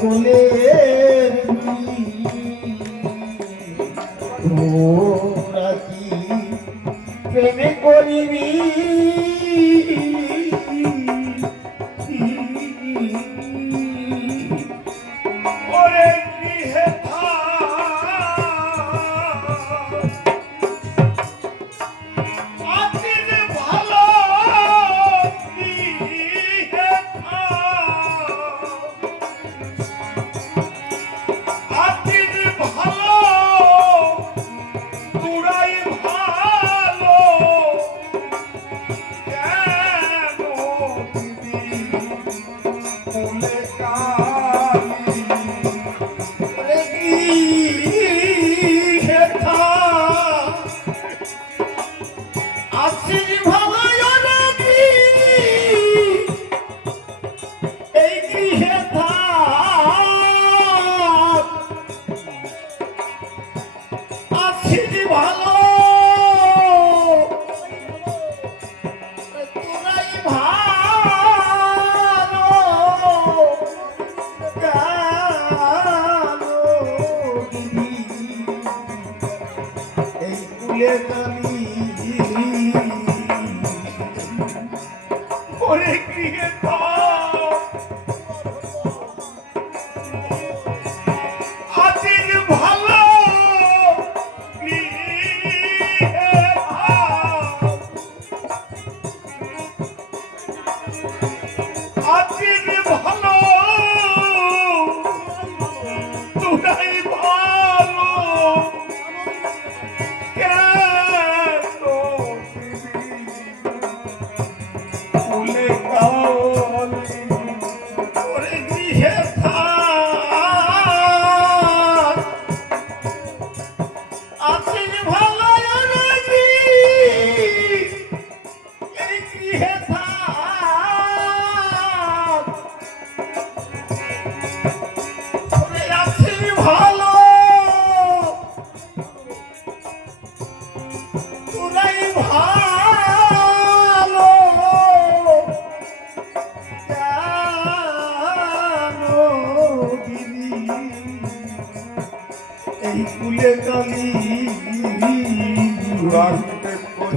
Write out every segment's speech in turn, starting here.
কোলে তোরা কি প্রেমে করিবি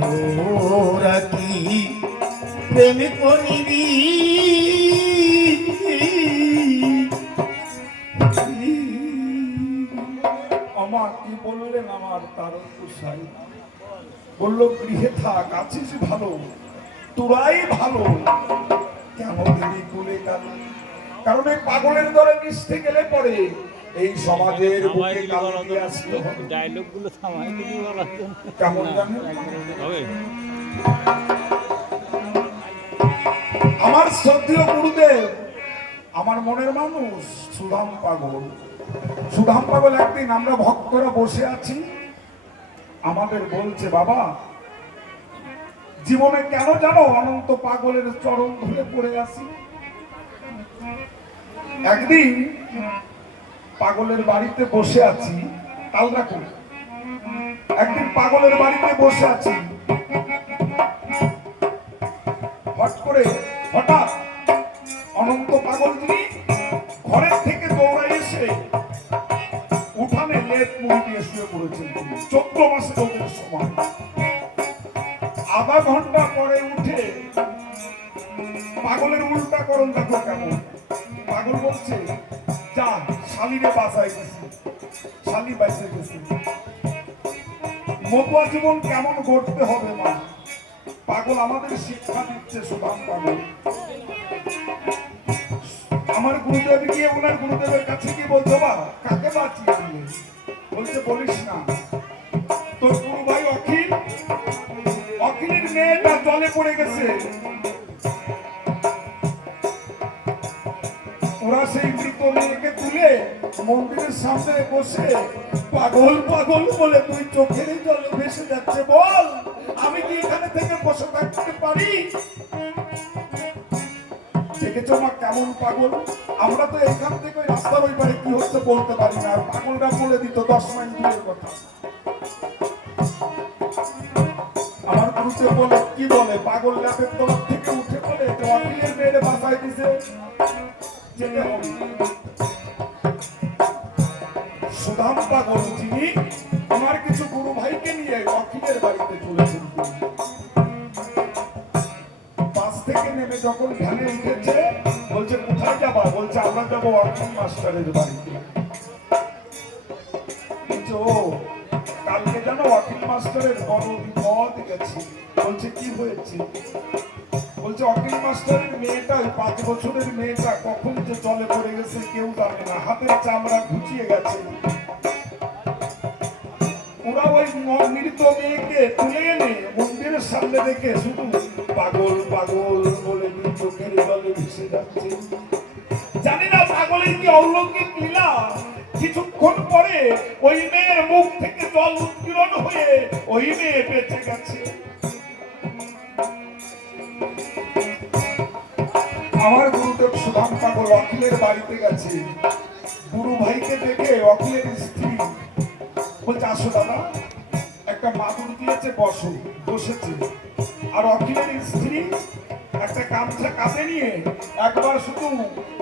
তোরা কি প্রেমে করিবি আমার কি বললেন আমার তার সাই বললো গৃহে থাক আছিস ভালো তোরাই ভালো কেন দিদি কুলে কালি কারণ এই পাগলের দলে মিশতে গেলে পরে এই সমাজের বুকে কালি দিয়ে আসতে হবে ডায়লগগুলো থামাই দিবি বলা কেমন জানেন হবে আমার শ্রদ্ধেয় গুরুদেব আমার মনের মানুষ সুধাম পাগল একদিন আমরা ভক্তরা বসে আছি আমাদের বলছে বাবা জীবনে কেন জানো অনন্ত পাগলের চরণ ধরে পড়ে আসি একদিন পাগলের বাড়িতে বসে আছি তাও রাখুন একদিন পাগলের বাড়িতে বসে আছি হঠাৎ অনন্ত পাগল যিনি ঘরের থেকে দৌড়াই এসে উঠানে লেপ মুড়ি দিয়ে শুয়ে পড়েছেন 14 মাসে রোগের সময় আধা ঘন্টা পরে উঠে পাগলের উল্টা করণ দেখো কেমন পাগল বলছে যা শালিরে বাঁচাই গেছি শালি বাঁচে গেছি মতুয়া জীবন কেমন গড়তে হবে মা পাগল আমাদের শিক্ষা দিচ্ছে সুধাম পাগল আমার গুরুদেব গিয়ে ওনার গুরুদেবের কাছে গিয়ে বলছো বা কাকে বাঁচিয়ে দিলে বলছে বলিস না তোর গুরু ভাই অখিলের মেয়েটা জলে পড়ে গেছে ওরা সেই মৃত মেয়েকে তুলে মন্দিরের সামনে বসে পাগল পাগল বলে তুই চোখের জলে ভেসে যাচ্ছে বল আমি কি এখানে থেকে বসে থাকতে পারি দেখেছো মা কেমন পাগল আমরা তো এখান থেকে রাস্তার ওই পারে কি হচ্ছে বলতে পারি না আর পাগলটা বলে দিত 10 মাইল দূরের কথা আমার গুরুদেব বলে কি বলে পাগল ল্যাপের তরফ থেকে উঠে বলে অখিলের মেয়েরে বাঁচাই দিছে যেতে হবে সুধাম পাগল যিনি আমার কিছু গুরু ভাইকে নিয়ে অখিলের বাড়িতে চলেছেন। বাস থেকে নেমে যখন ভ্যানে উঠেছে বলছে কোথায় যাবা? বলছে আমরা যাবো অখিল মাস্টারের বাড়িতে। বলছে ও কালকে জানো অখিল মাস্টারের বড় বিপদ গেছে। বলছে কি হয়েছে? বলছে অখিল মাস্টারের মেয়েটা, 5 বছরের মেয়েটা কখন যে জলে পড়ে গেছে কেউ জানে না, হাতের চামড়া ঘুচিয়ে গেছে। ওরা ওই মৃত মেয়েকে তুলে এনে মন্দিরের সামনে রেখে শুধু পাগল পাগল বলে চোখের জলে ভেসে যাচ্ছে। জানি না পাগলের কি অলৌকিক লীলা, কিছুক্ষণ পরে ওই মেয়ের মুখ থেকে জল উৎকীর্ণ হয়ে ওই মেয়ে বেঁচে গেছে। আমার গুরুদেব সুধাম পাগল অখিলের বাড়িতে গেছে। গুরু ভাইকে দেখে অখিলের স্ত্রী বলছে আসো দাদা, একটা মাদুর দিয়েছে বসো। বসেছে। আর অখিলের স্ত্রী একটা গামছা কাঁধে নিয়ে একবার শুধু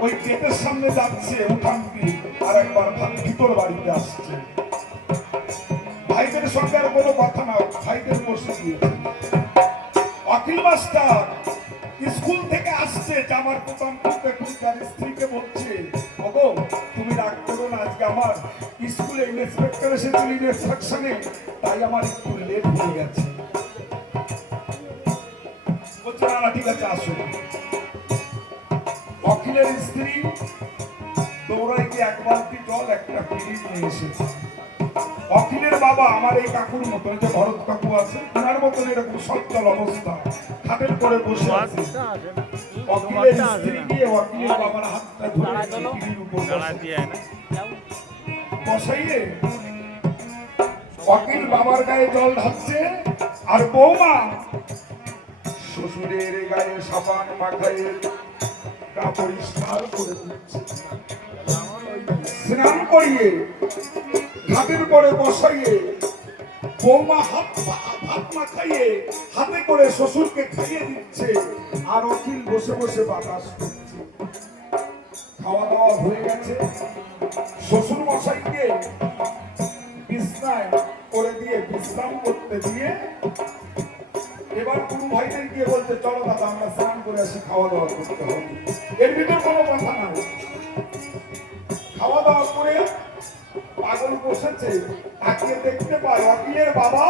ওই গেটের সামনে যাচ্ছে উঠান দিয়ে, আর একবার ভিতর বাড়িতে আসছে। ভাইদের সঙ্গে আর কোনো কথা না, ভাইদের বসে দিয়েছে। অখিল মাস্টার স্কুল থেকে আসছে, জামার প্রথম তার স্ত্রীকে বলছে ওগো তুমি রাগ করো না, আজকে আমার স্কুলে ইন্সপেক্টর এসেছিল ইন্সপেকশনে, তাই আমার একটু লেট হয়ে গেছে। বলছে না ঠিক আছে আসো। অখিলের স্ত্রী দৌড়াই গিয়ে এক বালতি জল একটা পিড়ি নিয়ে এসেছে। অখিলের বাবা আমার এই কাকুর মতন, যে ভরত কাকু আছে ওনার মতন এরকম সচ্ছল অবস্থা, খাটের করে বসে আছে। অখিলের স্ত্রী গিয়ে অখিলের বাবার হাতটা ধরে পিড়ির উপর বসাইয়ে অখিল বাবার গায়ে জল ঢালছে, আর বৌমা শ্বশুরের গায়ে সাবান মাখায়ে তা পরিষ্কার করে দিচ্ছে। স্নান করিয়ে ঘাটের পরে বসাইয়ে বৌমা ভাত মাখাইয়ে হাতে করে শ্বশুরকে খাইয়ে দিচ্ছে, আর অখিল বসে বসে বাতাস করছে। খাওয়া দাওয়া হয়ে গেছে। শ্বশুর মশাইকে বিছনায় করে দিয়ে বিশ্রাম করতে দিয়ে এবার গুরু ভাইদের গিয়ে বলতে চলো দাদা আমরা স্নান করে আসি, খাওয়া দাওয়া করতে হবে। এর ভিতর কোনো কথা না। খাওয়া দাওয়া করে পাগল বসেছে, তাকিয়ে দেখতে পায় অখিলের বাবা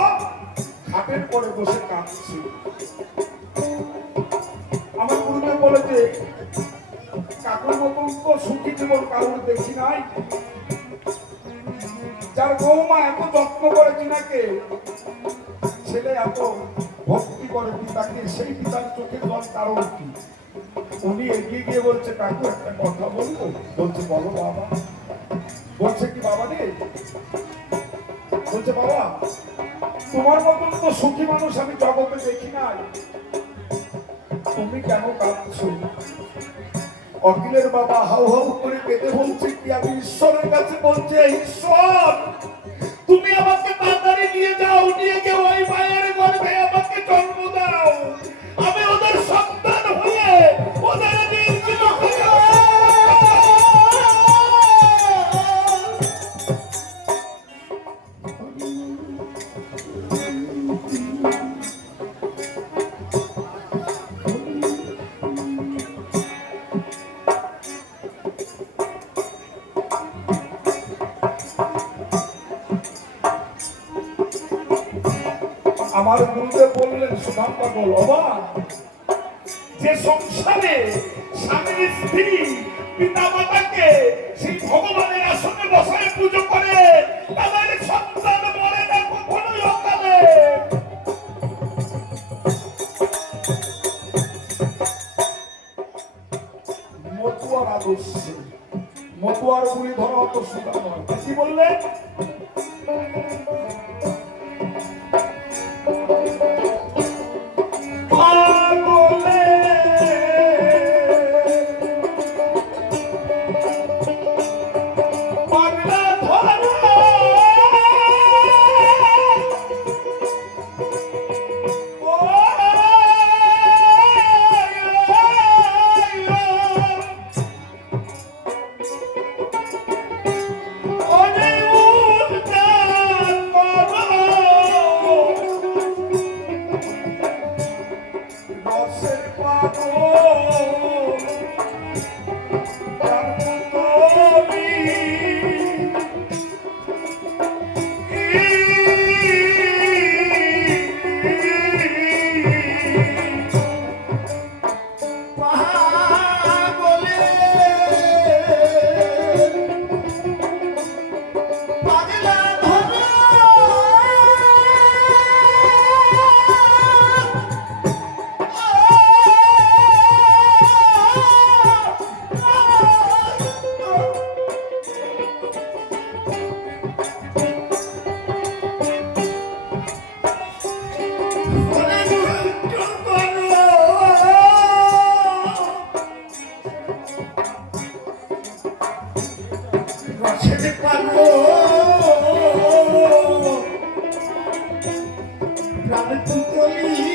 খাটের পরে বসে কাঁদছে। আমার গুরুদেব বলেছে কাকুর মতন তো সুখী জীবন কারোর দেখি নাই, যার বৌমা এত যত্ন করে কিনাকে, ছেলে এত ভক্তি করে পিতাকে, সেই পিতার চোখে জল কারণ কি? উনি এগিয়ে গিয়ে বলছে কাকু একটা কথা বলবো। বলছে বলো বাবা। বলছে কি বাবা রে? বলছে বাবা তোমার মতন তো সুখী মানুষ আমি জগতে দেখি নাই, তুমি কেন কাঁদছো? অখিলের বাবা হাউ হাউ করে পেতে বলছে কি আমি ঈশ্বরের কাছে বলছে ঈশ্বর তুমি আমাকে তাড়াতাড়ি নিয়ে যাও, নিয়ে গিয়ে ওই মায়ের গর্ভে আমাকে জন্ম দাও, আমি ওদের সন্তান হয়ে ওদের নির্মিত হয়ে আমার গুরুদেব বললেন সুধাম পাগল অবাক, যে সংসারে স্বামী স্ত্রী পিতা মাতাকে সেই ভগবানের আসনে বসায় পুজো করে তাদের সন্তান মরে না কখনোই অকালে। মতুয়ার আদর্শ, মতুয়ার গুলি ধরা অত সুদাম নয়। কি বললেন? Oh, ছেড়ে পারবো প্রাণ পুতলি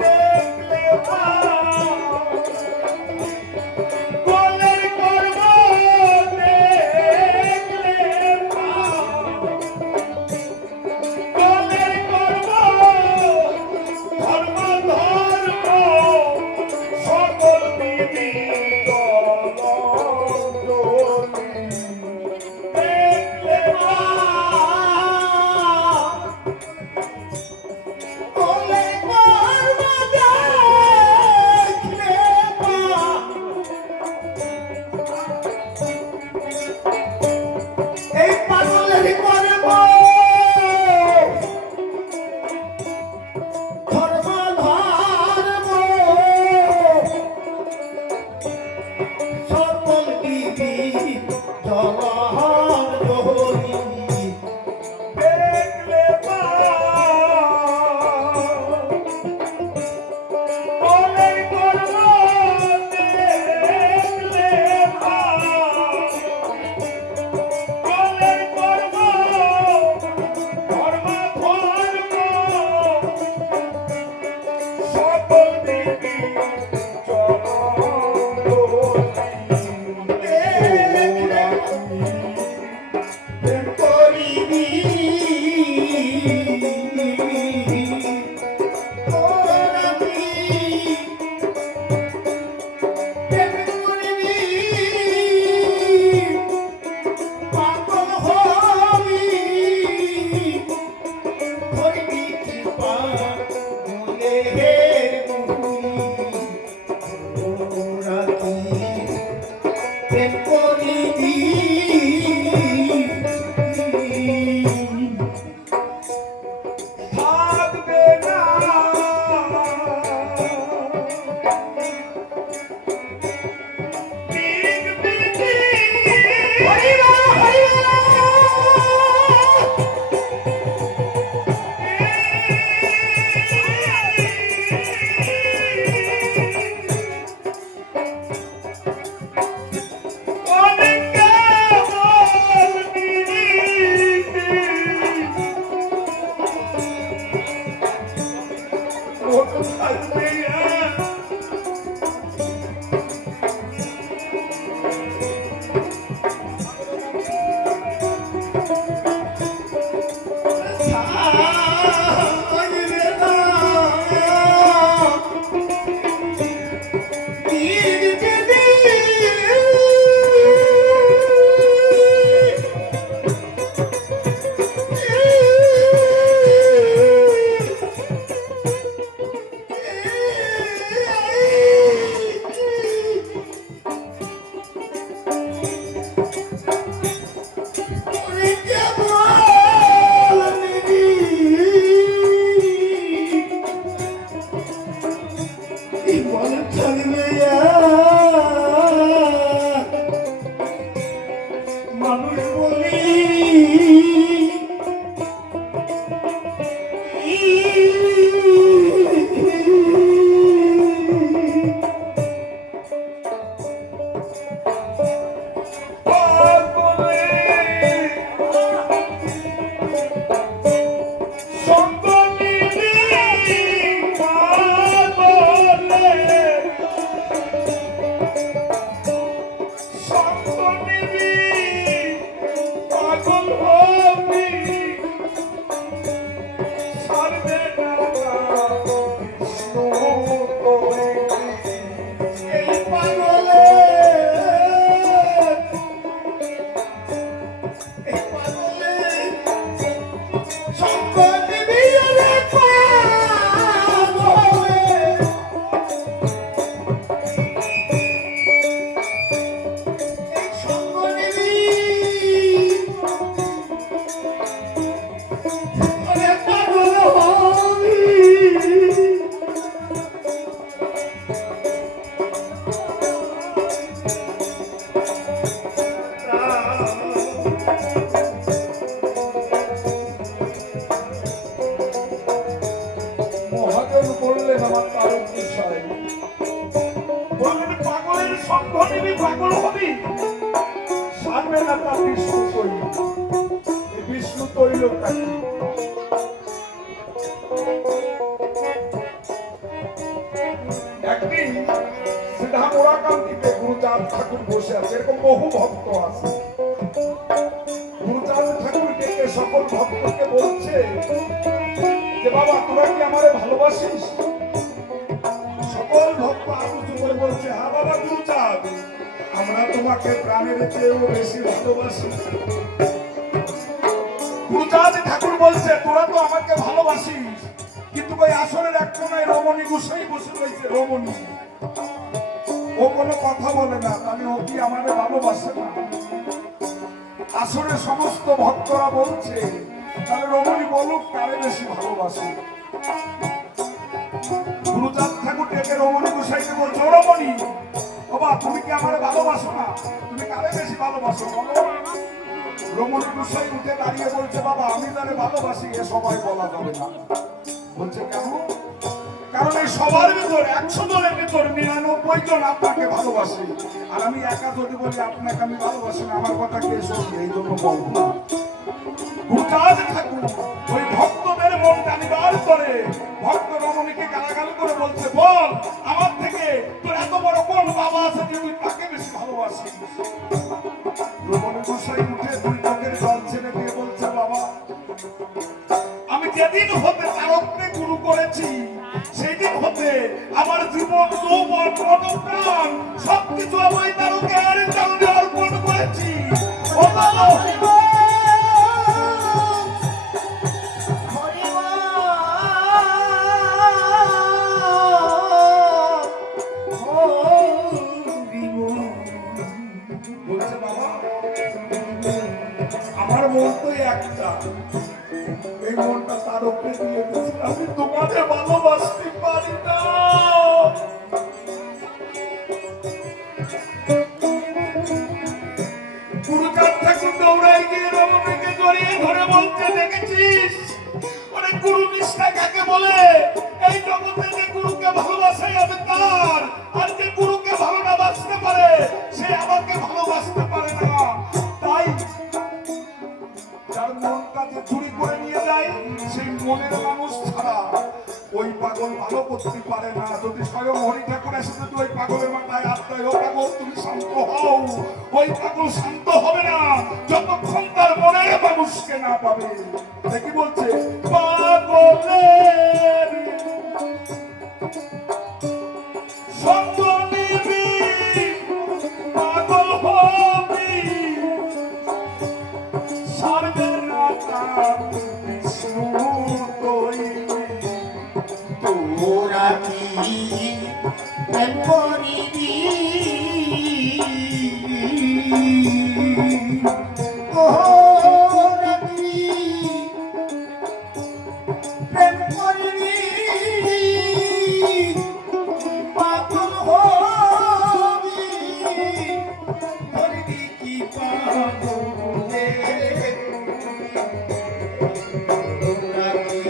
দেখলে কোলের করব দেখলে কোলের করব ধর্ম ধর্ম সকল বিধি দেখলে কোলে করব দেখলে এই পাগলের করব ধর্ম ধর্ম সকল বিধি জলহর জহরি দেখলে কোলের করব দেখলে কোলের করব ধর্ম ধর্ম সকল বিধি প্রেম করিবি তোরাবি প্রেম করিবি পাগল হবি করিবি কৃপা মনে হে তোরাবি প্রেম করিবি থাকবে না দিন বিধি হরিবল হরিবল অনেক কেবল বিধি কত থাকবে আর ছাইরে না দিন বিধি মহাজন বললেন আমার তারক বিষয়, বললেন পাগলের সঙ্গ নিবি পাগল হবি, সারবে না তার বিষ্ণু তৈল। এই বিষ্ণু তৈলটা কি? একদিন সিধা মোড়াকান্তিতে গুরুচাঁদ ঠাকুর বসে আছে, এরকম বহু ভক্ত আছে। গুরুচাঁদ ঠাকুর ডেকে সকল ভক্তকে বলছে যে বাবা তোরা কি আমারে ভালোবাসিস? সকল ভক্ত আলোচনা করে বলছে হ্যাঁ বাবা গুরুচাঁদ, আমরা তোমাকে প্রাণের চেয়েও বেশি ভালোবাসি। গুরুচাঁদ ঠাকুর বলছে তোরা তো আমাকে ভালোবাসিস, কিন্তু ওই আসরের এক কোনায় রমণী গোসাই বসে রয়েছে। রমণী ও কোনো কথা বলে না, তাহলে ও কি আমাদের ভালোবাসে না? আসরে সমস্ত ভক্তরা বলছে তাহলে রমণী বলুক কারে বেশি ভালোবাসে। গুরুচাঁদ ঠাকুর ডেকে রমণী গোসাইকে বলছে ও রমণী, বাবা তুমি কি আমারে ভালোবাসো না? তুমি কারে বেশি ভালোবাসো বলো? রমণী গোসাই উঠে দাঁড়িয়ে বলছে বাবা আমি তারে ভালোবাসি এ সবাই বলা যাবে না। বলছে কেন? কারণ এই সবার ভিতর 100 জনের ভিতর 99 জন আপনাকে ভালোবাসে, আর আমি একা যদি বলি আপনাকে আমি ভালোবাসি না, আমার কথা কে শুনবে? এই জন্য বলবো না। গুরুচাঁদ ঠাকুর ওই ভক্তদের মন টানিবার করে ভক্ত রমণীকে গালাগাল করে বলছে বল আমার থেকে তোর এত বড় কোন বাবা আছে যে তুই তাকে বেশি ভালোবাসিস? রমণী গোসাই উঠে দুই চোখের জল ছেড়ে দিয়ে বলছে বাবা আমি যেদিন হতে তারককে গুরু করেছি সেই দিন হতে আমার জীবন যৌবন মনপ্রাণ সবকিছু আমি তারকের চরণে অর্পণ করেছি। ও বাবা বলছে বাবা আমার মন তো একটা, এই মনটা তারককে দিয়ে দিয়েছি, আমি তোমাকে ভালোবাসতে পারি না। গুরুচাঁদ ঠাকুর দৌড়াই গিয়ে রমণীকে জড়িয়ে ধরে বলতে দেখেছিস অনেক গুরু নিষ্ঠা কাকে বলে? এই জগতে যে গুরুকে ভালোবাসে আমি তার, আর যে গুরুকে ভালো না বাসতে পারে সে আমাকে ভালোবাসতে পারে না। তাই যার মনটা যে চুরি করে নিয়ে যায় সেই মনের মানুষ ছাড়া ওই পাগল ভালো করতে পারে না। যদি স্বয়ং হরি ঠাকুর এসে যদি ওই পাগলের মাথায় আত্মায় ও পাগল তুমি শান্ত হও, ওই পাগল শান্ত হবে না যতক্ষণ তার মনের মানুষকে না পাবে। দেখি বলছে পাগলের সঙ্গ নিবি পাগল হবি, সারবে না তার বিষ্ণু তৈল। তোরা কি প্রেম করিবি? তোরা কি প্রেম করিবি? পাগল হবি, করবি কি পাগলে? তোরা কি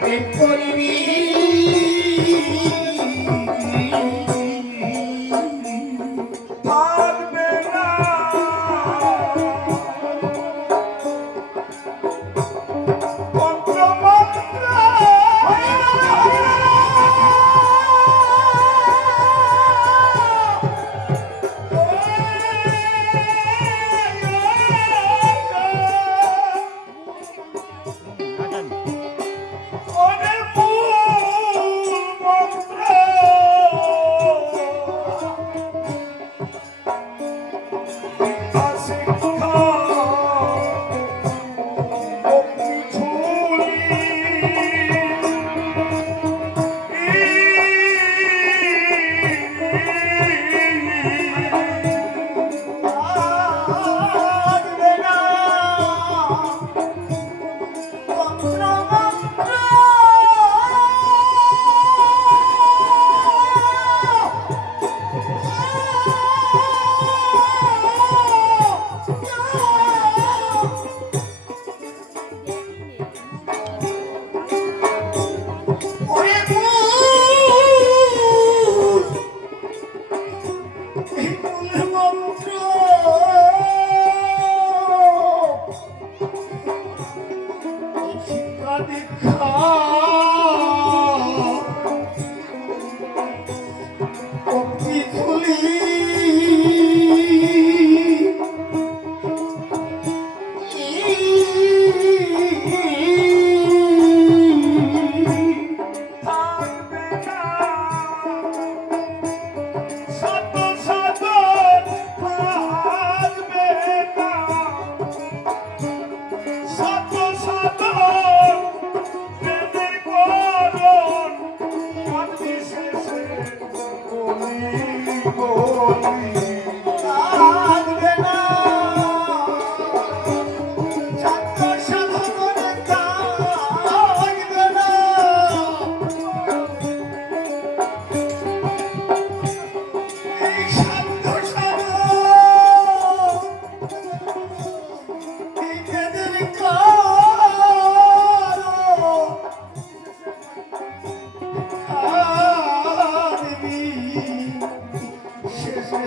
প্রেম করিবি? থাকবে না তন্ত্রমন্ত্র, আজান অনেক থাকবে না শত শত থাকবে না শত শত প্রেমের করণ মাতৃ শেষে বলি বলি থাকবে না শান্ত সাধন থাকবে না এই শান্ত সাধন এই বেদের কারণ আদমি শেষে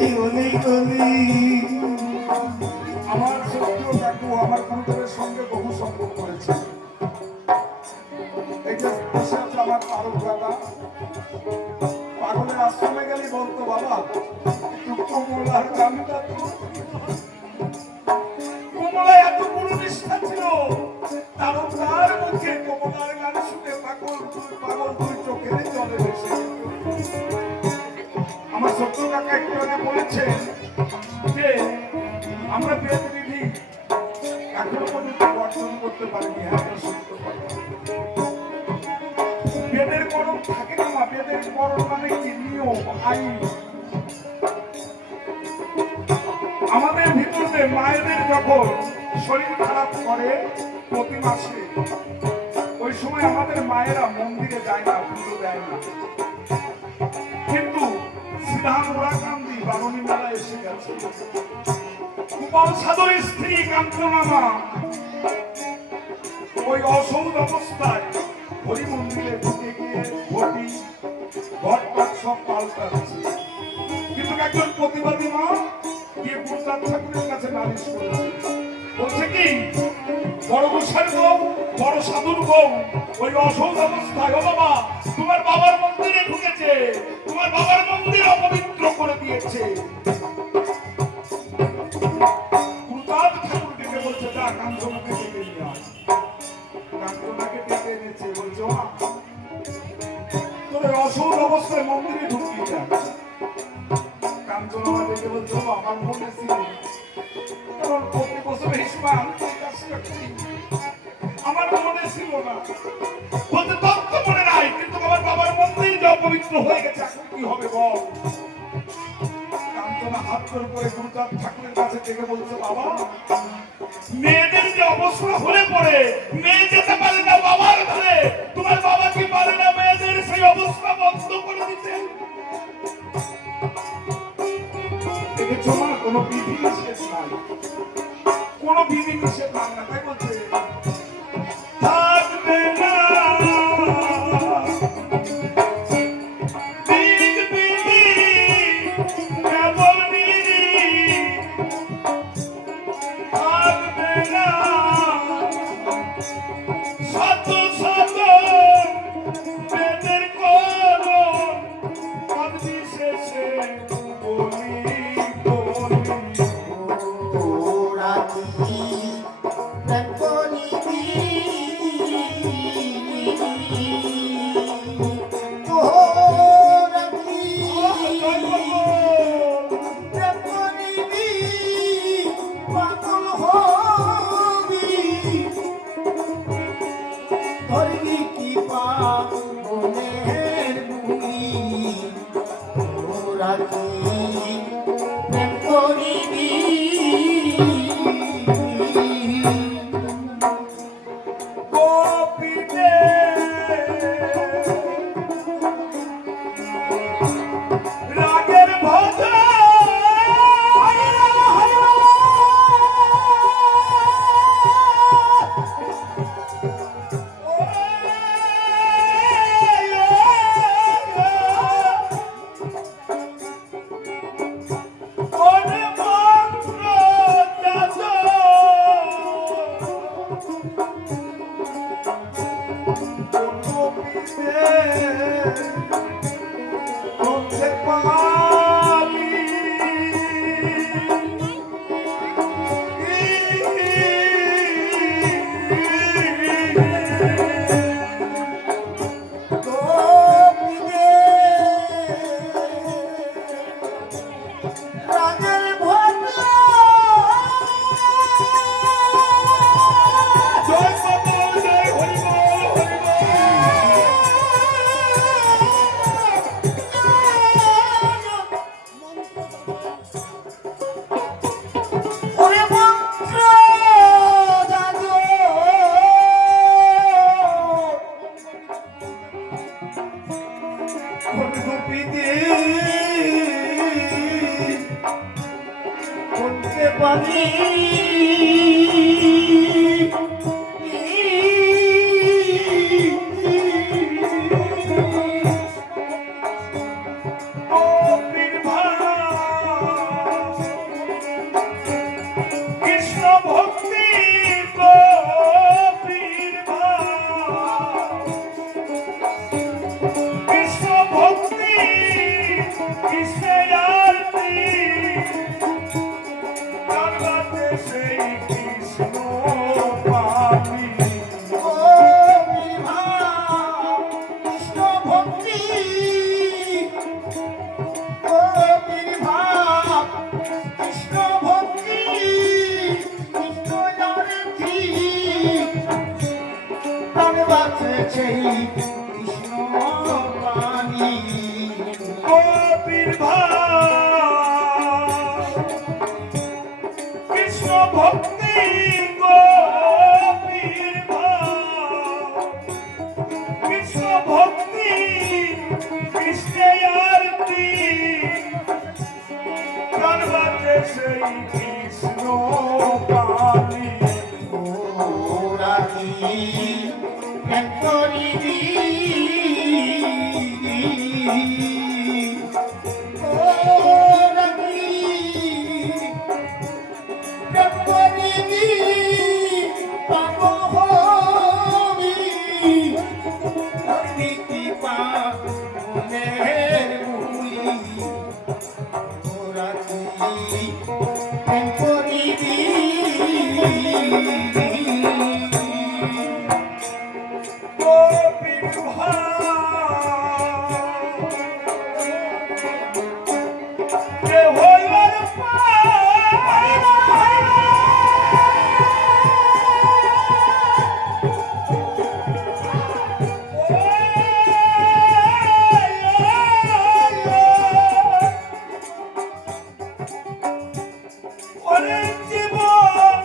এই অলি গলি আমার সত্যিও কাকু আমার গুরুদেবের সঙ্গে বহু সম্পর্ক করেছে। এই যে বসে আছে আমার তারক দাদা, পাগলের আশ্রমে গেলে বলতো বাবা একটু কমলার গানটা তো। কমলায় এত গুরু নিষ্ঠা ছিল, তারক তার মুখে কমলার গান শুনে পাগল দুই চোখের জলে ভেসে যেত। আমার সত্য কাকা একটু আগে বলেছেন যে আমরা বেদ বিধি এখনো পর্যন্ত অর্জন করতে পারিনি। হ্যাঁ, এটা সত্য কথা। বেদের করণ থাকে না মা, বেদের করণ মানে কি? নিয়ম, আইন। আমাদের ভিতরে মায়েদের যখন শরীর খারাপ করে প্রতি মাসে, ওই সময় আমাদের মায়েরা মন্দিরে যায় না, পুজো দেয় না। কিন্তু সিধান ওরাকান্দি বামনী মেলা এসে গেছে। গোপাল সাধুর স্ত্রী কাঞ্চনা মা ওই অসৌধ অবস্থায় হরি মন্দিরে ঢুকে গিয়ে ঘটি ঘটপাট সব পাল্টাচ্ছে। কিন্তু একজন প্রতিবাদী মা গিয়ে গুরুচাঁদ ঠাকুরের কাছে নালিশ করেছে, বলছে কি বড় গোসাইর বউ, বড় সাধুর বউ ওই অসৌধ অবস্থায়, ও বাবা তোমার বাবার মন্দিরে ঢুকেছে, তোমার বাবার মন্দির অপবিত্র করে দিয়েছে। গুরুচাঁদ ঠাকুর ডেকে বলছে যা কাঞ্চনাকে ডেকে নিয়ে আয়। কাঞ্চনাকে ডেকে এনেছে, বলছে মা তোর ওই অসৌধ অবস্থায় মন্দিরে ঢুকিয়ে যা। কাঞ্চনা ডেকে বলছে ও আমার মনে ছিল, কারণ প্রতি বছর এই সময় আমি এই কাজটা করি, আমার মনে ছিল না। বলতে তোর তো মনে নাই, কিন্তু আমার বাবার মন্দির যে অপবিত্র হয়ে গেছে, এখন কি হবে বল। কাঞ্চনা হাত করে গুরুচাঁদ ঠাকুরের কাছে থেকে বলছে বাবা মেয়েদের যে অবস্থা হলে পড়ে, মেয়ে যেতে পারে না বাবার ঘরে, তোমার বাবা কি পারে না মেয়েদের সেই অবস্থা বন্ধ করে দিতে? দেখেছো মা, কোনো বিধি নিষেধ নাই, কোনো বিধি নিষেধ নাই না। তাই বলছে থাকবে না বিধি বিধি কেবল বিধি, থাকবে না শত শত বেদের করণ মাতৃ শেষে বলি বলি। ওরা কি প্রেম করিবি ওরা কি প্রেম করিবি পাগল হবি ধরবি কি পাগলের বুড়ি ওরা কি প্রেম করিবি ভক্তি গোপীর ভাব, কৃষ্ণ ভক্তি কৃষ্ণের আরতি, তার বাতে সেই কৃষ্ণ পাবি। কৃষ্ণ ভক্তি কবির ভাব, কৃষ্ণ ভক্তি কৃষ্ণ জানতি, তার বাঁচে সেই কৃষ্ণ বাণী। গোপীর ভাব, কৃষ্ণ ভক্তি গোপীর ভাব, কৃষ্ণ ভক্তি কৃষ্ণের আরতি, তার বাতে সেই কৃষ্ণ পাবি। ওরা কি প্রেম করিবি, ওরা কি প্রেম করিবি, পাগল হবি, ধরবি কি পাগলের বুলি। ওরা কি প্রেম করিবি, গোপীর ভাব, কে হইবার অনেক জীবন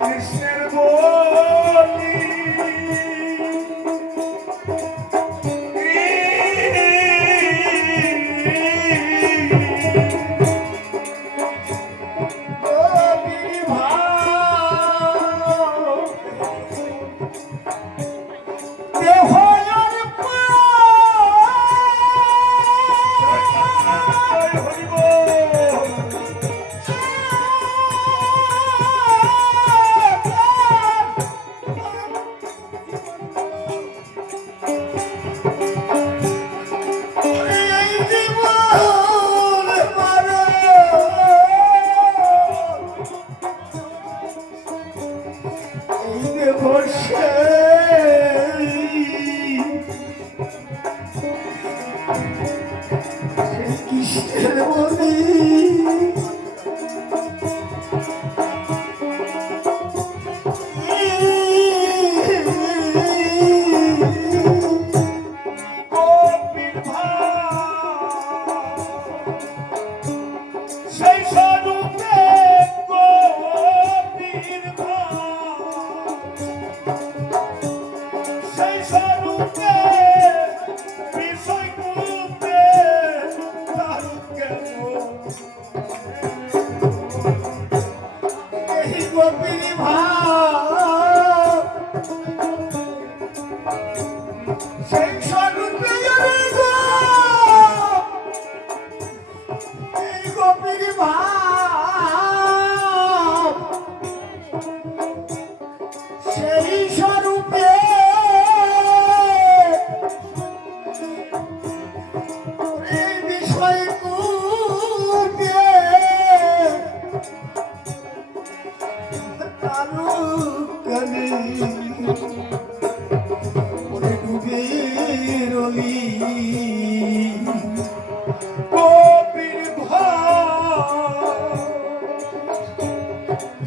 কৃষ্ণের বলি, কবির ভাব, দেহর জয় হরি বল। এই জীবন মারো, এই দেহ সেই কৃষ্ণের বলি। গোপীর ভাব, সেই স্বরূপে গোপীর ভাব, সেই স্বরূপে বিষয় রূপে তার কেন এই গোপীর ভাব, সেই স্বরূপে জানে গো, এই গোপীর ভাব, সেই স্বরূপে এই বিষয় কূপে তালুকানে ওরে ডুবে রলি। গোপীর ভাব,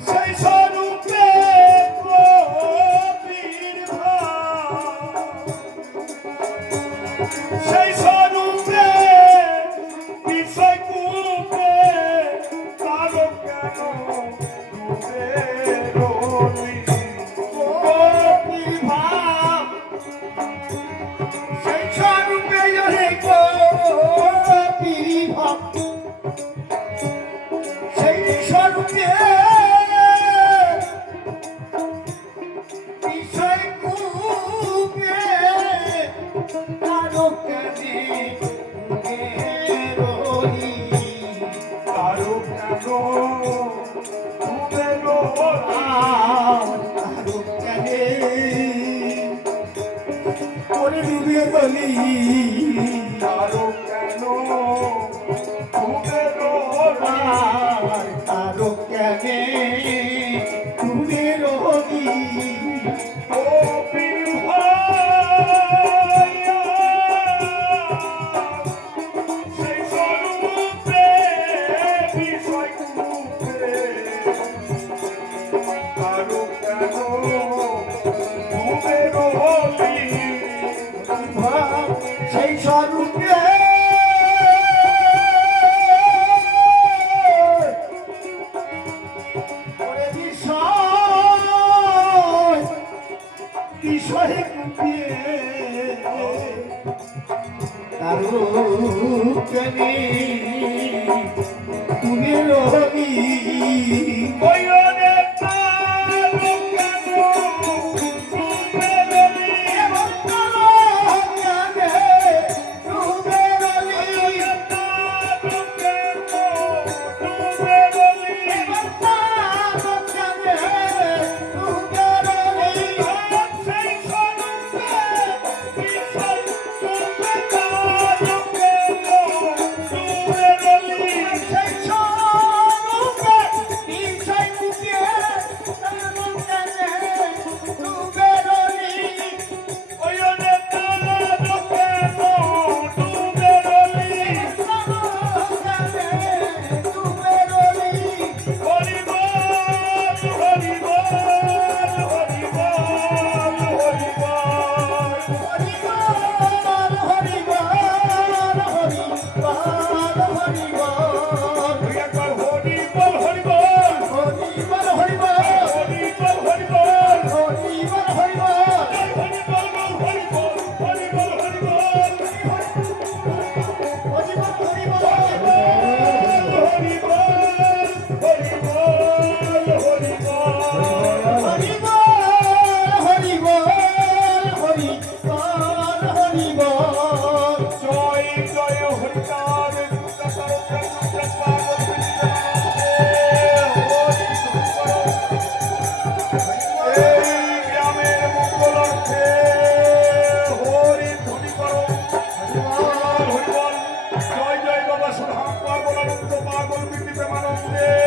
সেই স্বরূপে গোপীর ভাব, সেই স্বরূপে বিষয় কূপে তার কেন ডুবে রলি। গোপীর ভাব, সেই স্বরূপে জানে গোপীর ভাব, সেই স্বরূপে বিষয় কূপে ডুবে গলি আরো কেন ঘুমের আর আরো কেনে ডুবে রলি ও পীর ভাইয়া, সেই স্বরূপে বিষয় রূপে আরো কেন ঘুমের হলি ভাব সেই স্বরূপে ওরে বিষয় বিষয়ে কুপিয়ে তার কেনে তুমি রবি বয়নে তালো কেন ঘুমের হলি জয় জয় বাবা সুধাম পাগল আনন্দ পাগল বিপি প্রেমানন্দে